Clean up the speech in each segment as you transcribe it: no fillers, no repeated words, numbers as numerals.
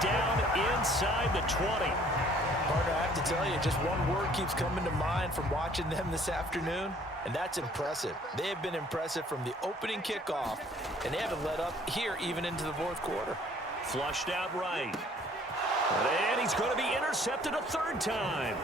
down inside the 20. Partner, I have to tell you, just one word keeps coming to mind from watching them this afternoon, and that's impressive. They have been impressive from the opening kickoff, and they haven't let up here even into the fourth quarter. Flushed out right. And he's going to be intercepted a third time.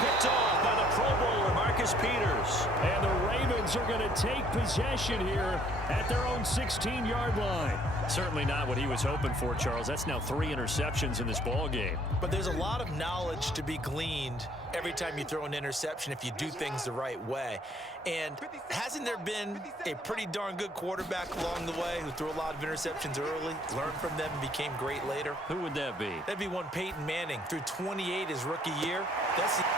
Picked off by the Pro Bowler, Marcus Peters. And the Ravens are going to take possession here at their own 16-yard line. Certainly not what he was hoping for, Charles. That's now 3 interceptions in this ball game. But there's a lot of knowledge to be gleaned every time you throw an interception if you do things the right way. And hasn't there been a pretty darn good quarterback along the way who threw a lot of interceptions early, learned from them, and became great later? Who would that be? That'd be one Peyton Manning. Threw 28 his rookie year.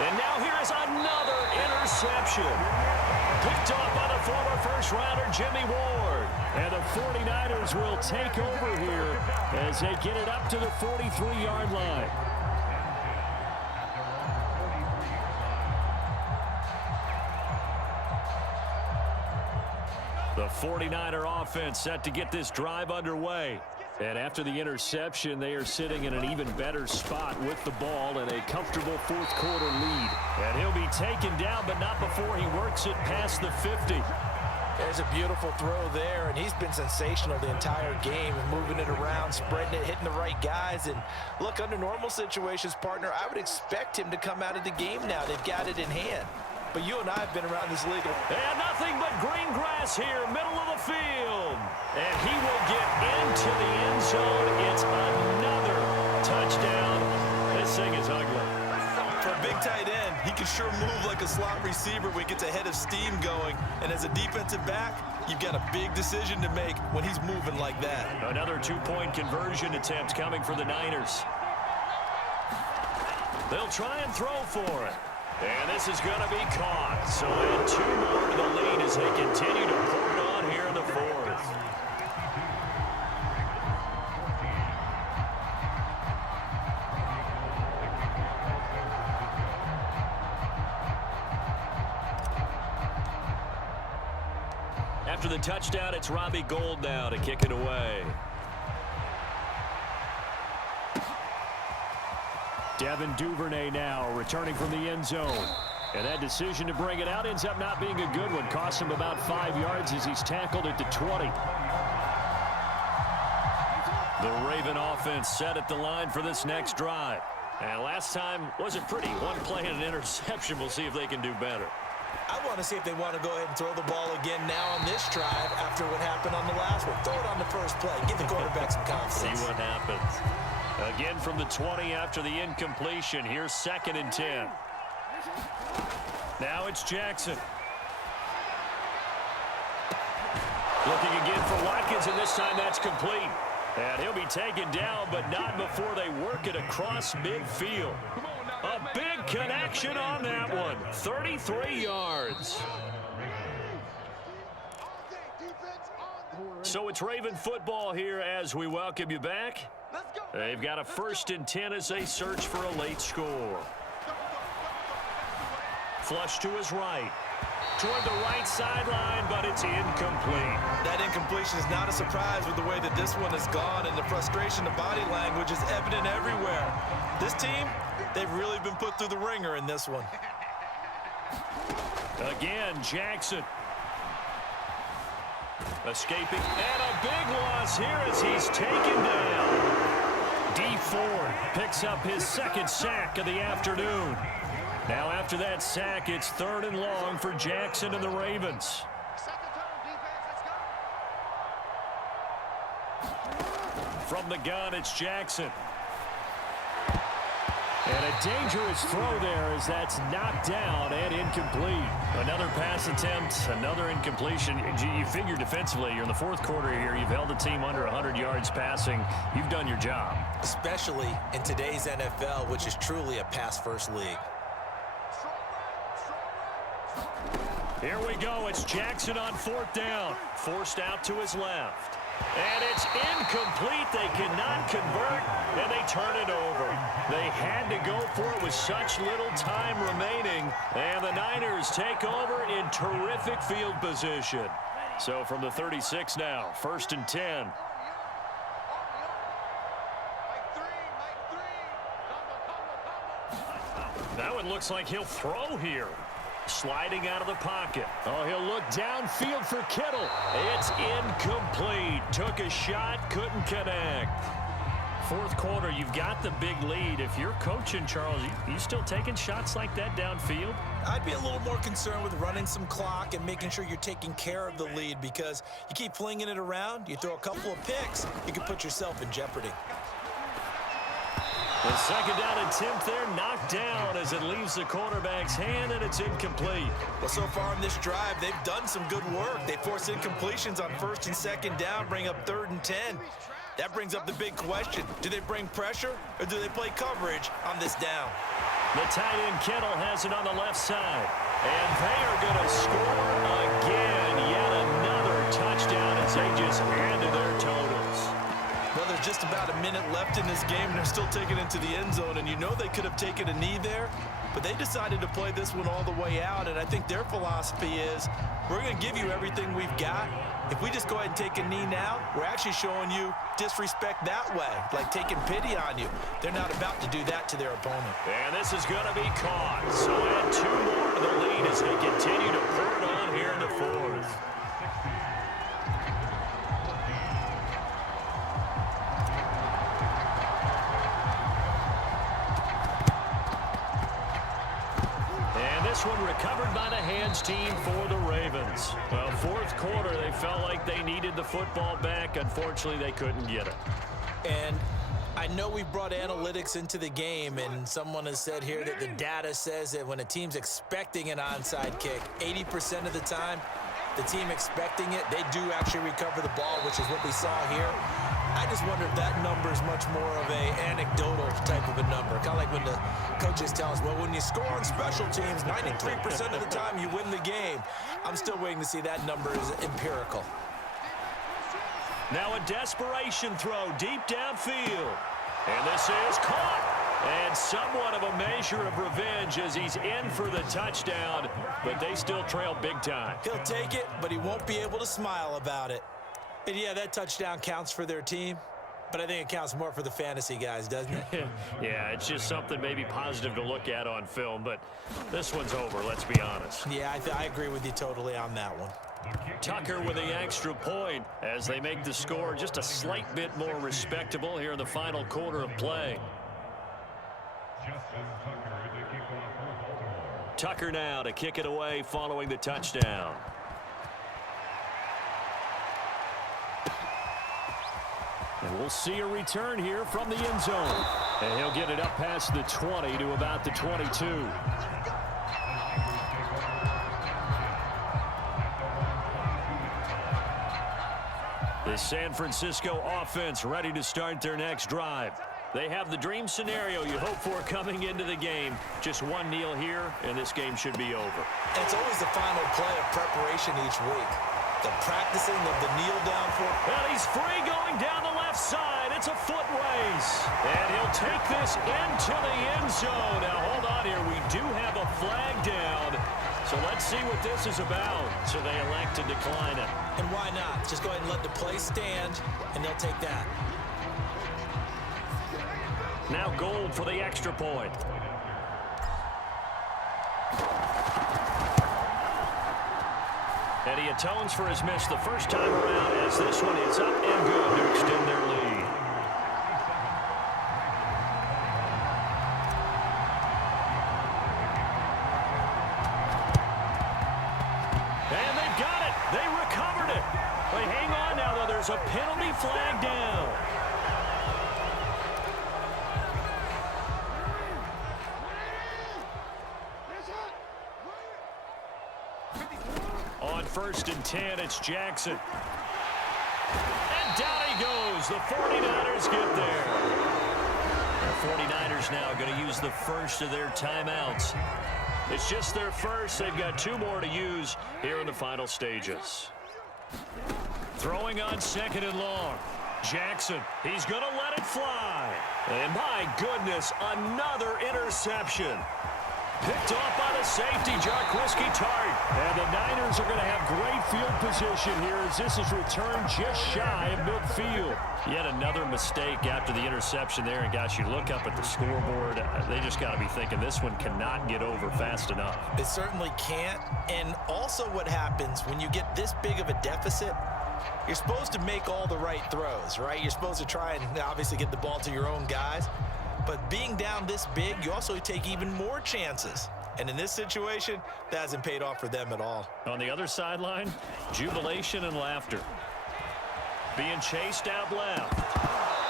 And now here is another interception. Picked off by the former first-rounder Jimmy Ward. And the 49ers will take over here as they get it up to the 43-yard line. The 49er offense set to get this drive underway. And after the interception, they are sitting in an even better spot with the ball and a comfortable fourth quarter lead. And he'll be taken down, but not before he works it past the 50. There's a beautiful throw there, and he's been sensational the entire game, moving it around, spreading it, hitting the right guys. And look, under normal situations, partner, I would expect him to come out of the game now. They've got it in hand. But you and I have been around this league. And nothing but green grass here, middle of the field. And he will get into the end zone. It's another touchdown. This thing is ugly. For a big tight end, he can sure move like a slot receiver when he gets a head of steam going. And as a defensive back, you've got a big decision to make when he's moving like that. Another two-point conversion attempt coming for the Niners. They'll try and throw for it. And this is going to be caught. So add 2 more to the lead as they continue to pour it on here in the fourth. After the touchdown, it's Robbie Gould now to kick it away. Devin Duvernay now returning from the end zone. And that decision to bring it out ends up not being a good one. Costs him about 5 yards as he's tackled at the 20. The Raven offense set at the line for this next drive. And last time wasn't pretty. One play and an interception. We'll see if they can do better. I want to see if they want to go ahead and throw the ball again now on this drive after what happened on the last one. Throw it on the first play. Give the quarterback some confidence. See what happens. Again from the 20 after the incompletion. Here's 2nd and 10. Now it's Jackson. Looking again for Watkins, and this time that's complete. And he'll be taken down, but not before they work it across midfield. A big connection on that one. 33 yards. So it's Raven football here as we welcome you back. They've got a 1st and 10 as they search for a late score. Flush to his right. Toward the right sideline, but it's incomplete. That incompletion is not a surprise with the way that this one has gone, and the frustration, the body language is evident everywhere. This team, they've really been put through the ringer in this one. Again, Jackson. Escaping, and a big loss here as he's taken down. D Ford picks up his 2nd sack of the afternoon. Now after that sack, it's 3rd and long for Jackson and the Ravens. From the gun, it's Jackson. And a dangerous throw there as that's knocked down and incomplete. Another pass attempt, another incompletion. You figure defensively, you're in the fourth quarter here. You've held the team under 100 yards passing. You've done your job. Especially in today's NFL, which is truly a pass-first league. Here we go. It's Jackson on 4th down. Forced out to his left. And it's incomplete. They cannot convert, and they turn it over. They had to go for it with such little time remaining, and the Niners take over in terrific field position. So from the 36 now, 1st and 10. That one looks like he'll throw here. Sliding out of the pocket. Oh, he'll look downfield for Kittle. It's incomplete. Took a shot, couldn't connect. Fourth quarter, you've got the big lead. If you're coaching, Charles, you still taking shots like that downfield? I'd be a little more concerned with running some clock and making sure you're taking care of the lead, because you keep flinging it around, you throw a couple of picks, you can put yourself in jeopardy. The second down attempt there knocked down as it leaves the quarterback's hand, and it's incomplete. Well, so far in this drive, they've done some good work. They force incompletions on first and second down, bring up 3rd and 10. That brings up the big question. Do they bring pressure, or do they play coverage on this down? The tight end Kittle has it on the left side. And they are going to score again. Yet another touchdown as they just handed their totals. Well, there's just about a minute left in this game, and they're still taking it to the end zone. And you know they could have taken a knee there, but they decided to play this one all the way out. And I think their philosophy is, we're going to give you everything we've got. If we just go ahead and take a knee now, we're actually showing you disrespect that way, like taking pity on you. They're not about to do that to their opponent. And this is going to be caught. So add 2 more to the lead as they continue to pour it on here in the fourth. This one recovered by the hands team for the Ravens. Well, fourth quarter, they felt like they needed the football back. Unfortunately, they couldn't get it. And I know we brought analytics into the game, and someone has said here that the data says that when a team's expecting an onside kick, 80% of the time, the team expecting it, they do actually recover the ball, which is what we saw here. I just wonder if that number is much more of a anecdotal type of a number. Kind of like when the coaches tell us, well, when you score on special teams, 93% of the time you win the game. I'm still waiting to see that number is empirical. Now a desperation throw deep downfield. And this is caught. And somewhat of a measure of revenge as he's in for the touchdown, but they still trail big time. He'll take it, but he won't be able to smile about it. And yeah, that touchdown counts for their team, but I think it counts more for the fantasy guys, doesn't it? Yeah, it's just something maybe positive to look at on film, but this one's over, let's be honest. Yeah, I agree with you totally on that one. Tucker with the extra point as they make the score just a slight bit more respectable here in the final quarter of play. Tucker now to kick it away following the touchdown. And we'll see a return here from the end zone. And he'll get it up past the 20 to about the 22. The San Francisco offense ready to start their next drive. They have the dream scenario you hope for coming into the game. Just one kneel here, and this game should be over. And it's always the final play of preparation each week. The practicing of the kneel down for. And he's free going down the left side. It's a foot race. And he'll take this into the end zone. Now, hold on here. We do have a flag down. So let's see what this is about. So they elect to decline it. And why not? Just go ahead and let the play stand, and they'll take that. Now Gold for the extra point. And he atones for his miss the first time around as this one is up and good to extend their lead. And they've got it. They recovered it. But hang on now, though. There's a penalty flag down. On 1st and 10, it's Jackson. And down he goes. The 49ers get there. The 49ers now going to use the first of their timeouts. It's just their first. They've got 2 more to use here in the final stages. Throwing on 2nd and long. Jackson, he's going to let it fly. And my goodness, another interception. Picked off by the safety, Jarquiski Tart. And the Niners are going to have great field position here as this is returned just shy of midfield. Yet another mistake after the interception there. And, gosh, you look up at the scoreboard. They just got to be thinking this one cannot get over fast enough. It certainly can't. And also what happens when you get this big of a deficit, you're supposed to make all the right throws, right? You're supposed to try and obviously get the ball to your own guys. But being down this big, you also take even more chances. And in this situation, that hasn't paid off for them at all. On the other sideline, jubilation and laughter. Being chased out left.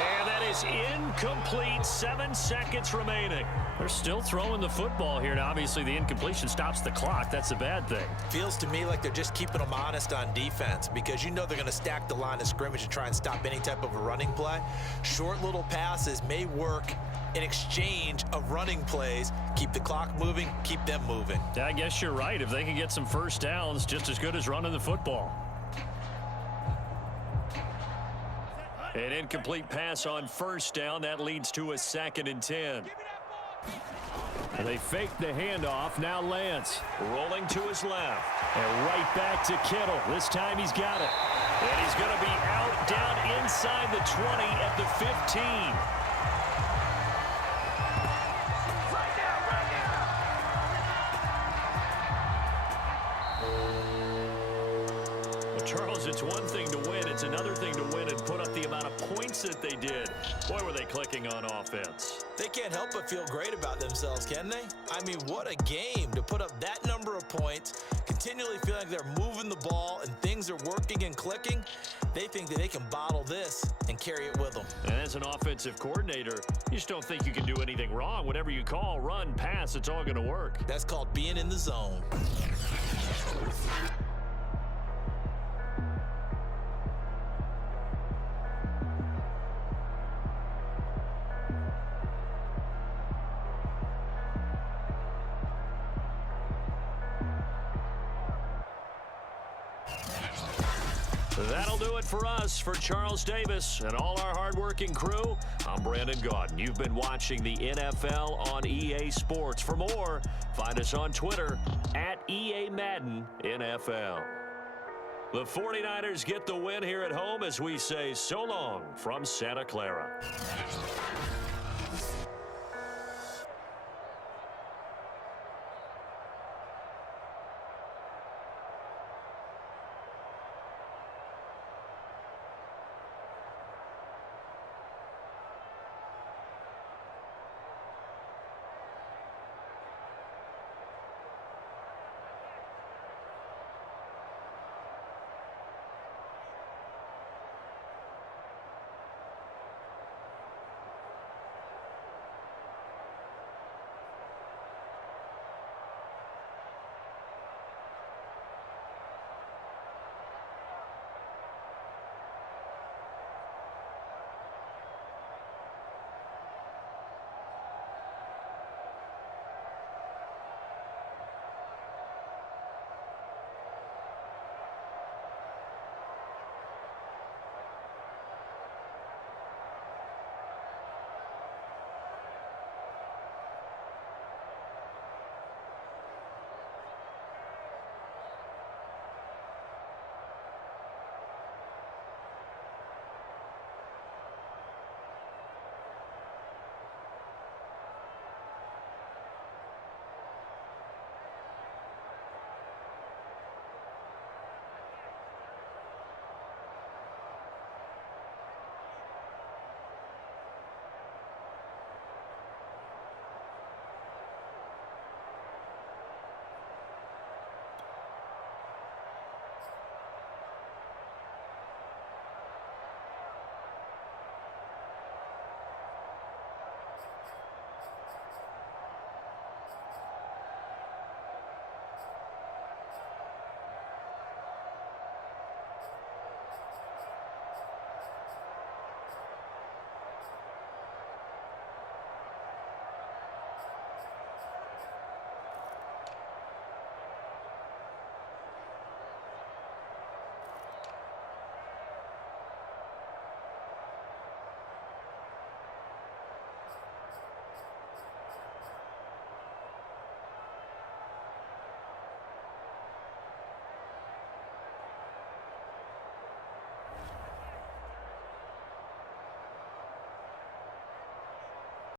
And that is incomplete. 7 seconds remaining. They're still throwing the football here. Now, obviously, the incompletion stops the clock. That's a bad thing. Feels to me like they're just keeping them honest on defense because you know they're going to stack the line of scrimmage and try and stop any type of a running play. Short little passes may work in exchange of running plays. Keep the clock moving, keep them moving. I guess you're right. If they can get some first downs, just as good as running the football. An incomplete pass on first down. That leads to a 2nd and 10. And they fake the handoff. Now Lance rolling to his left. And right back to Kittle. This time he's got it. And he's going to be out down inside the 20 at the 15. Charles, it's one thing to win. It's another thing to win and put up the amount of points that they did. Boy, were they clicking on offense. They can't help but feel great about themselves, can they? I mean, what a game to put up that number of points, continually feeling like they're moving the ball and things are working and clicking. They think that they can bottle this and carry it with them. And as an offensive coordinator, you just don't think you can do anything wrong. Whatever you call, run, pass, it's all going to work. That's called being in the zone. That'll do it for us. For Charles Davis and all our hardworking crew, I'm Brandon Gaudin. You've been watching the NFL on EA Sports. For more, find us on Twitter at EA Madden NFL. The 49ers get the win here at home as we say so long from Santa Clara.